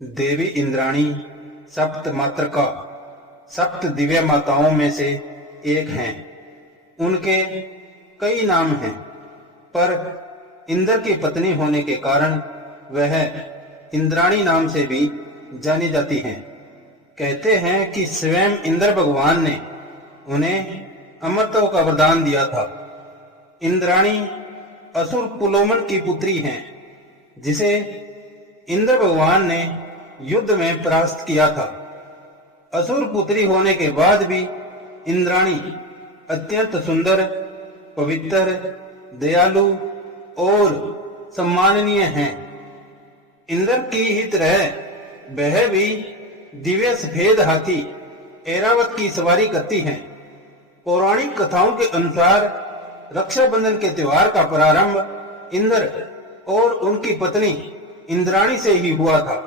देवी इंद्राणी सप्त मात्र का सप्त दिव्य माताओं में से एक हैं। उनके कई नाम हैं, पर इंद्र की पत्नी होने के कारण वह इंद्राणी नाम से भी जानी जाती हैं। कहते हैं कि स्वयं इंद्र भगवान ने उन्हें अमरत्व का वरदान दिया था। इंद्राणी असुर पुलोमन की पुत्री हैं, जिसे इंद्र भगवान ने युद्ध में परास्त किया था। असुर पुत्री होने के बाद भी इंद्राणी अत्यंत सुंदर, पवित्र, दयालु और सम्माननीय हैं। इंद्र की ही तरह वह भी दिव्य सफेद हाथी ऐरावत की सवारी करती हैं। पौराणिक कथाओं के अनुसार रक्षाबंधन के त्योहार का प्रारंभ इंद्र और उनकी पत्नी इंद्राणी से ही हुआ था।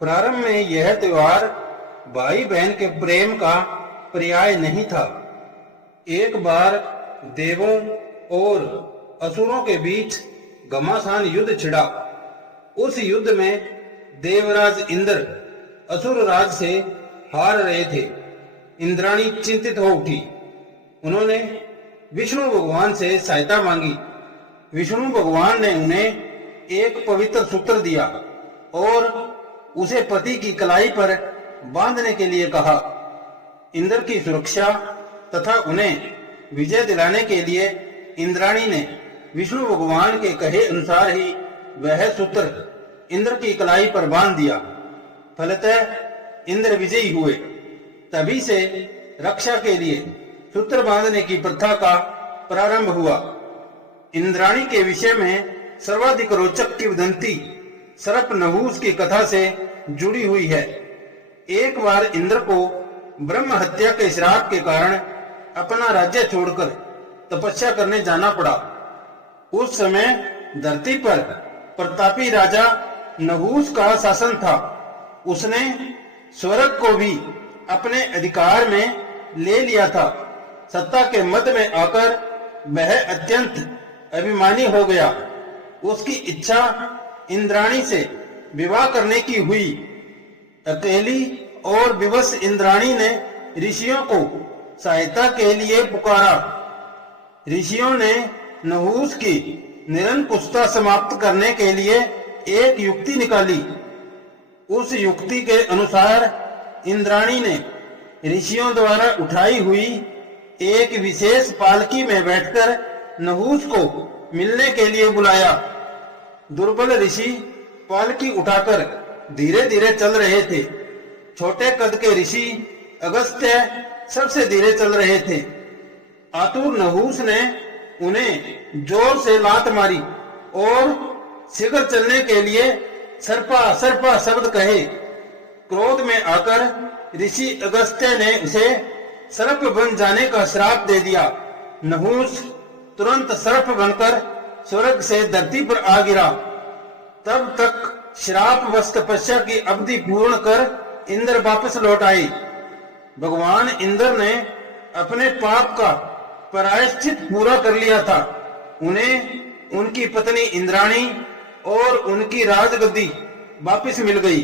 प्रारंभ में यह त्योहार भाई बहन के प्रेम का पर्याय नहीं था। एक बार देवों और असुरों के बीच घमासान युद्ध छिड़ा। उस युद्ध में देवराज इंद्र असुर राज से हार रहे थे। इंद्राणी चिंतित हो उठी। उन्होंने विष्णु भगवान से सहायता मांगी। विष्णु भगवान ने उन्हें एक पवित्र सूत्र दिया और उसे पति की कलाई पर बांधने के लिए कहा। इंद्र की सुरक्षा तथा उन्हें विजय दिलाने के लिए इंद्राणी ने विष्णु भगवान के कहे अनुसार ही वह सूत्र इंद्र की कलाई पर बांध दिया। फलतः इंद्र विजयी हुए। तभी से रक्षा के लिए सूत्र बांधने की प्रथा का प्रारंभ हुआ। इंद्राणी के विषय में सर्वाधिक रोचक किंवदंती सर्प नहुस की कथा से जुड़ी हुई है। एक बार इंद्र को ब्रह्म हत्या के श्राप के कारण अपना राज्य छोड़कर तपस्या करने जाना पड़ा। उस समय धरती पर प्रतापी राजा नहुस का शासन था। उसने स्वर्ग को भी अपने अधिकार में ले लिया था। सत्ता के मद में आकर वह अत्यंत अभिमानी हो गया। उसकी इच्छा इंद्राणी से विवाह करने की हुई। अकेली और विवश इंद्राणी ने ऋषियों को सहायता के लिए पुकारा। ऋषियों ने नहुस की निरंकुशता समाप्त करने के लिए एक युक्ति निकाली। उस युक्ति के अनुसार इंद्राणी ने ऋषियों द्वारा उठाई हुई एक विशेष पालकी में बैठकर नहुस को मिलने के लिए बुलाया। दुर्बल ऋषि पालकी उठाकर धीरे धीरे चल रहे थे। छोटे कद के ऋषि अगस्त्य सबसे धीरे चल रहे थे। आतुर नहुस ने उन्हें जोर से लात मारी और शीघ्र चलने के लिए सर्पा सर्पा शब्द कहे। क्रोध में आकर ऋषि अगस्त्य ने उसे सर्प बन जाने का श्राप दे दिया। नहुस तुरंत सर्प बनकर स्वर्ग से धरती पर आ गिरा। तब तक श्रापवश तपस्या की अवधि पूर्ण कर इंद्र वापस लौट आए। भगवान इंद्र ने अपने पाप का प्रायश्चित पूरा कर लिया था। उन्हें उनकी पत्नी इंद्राणी और उनकी राजगद्दी वापस मिल गई।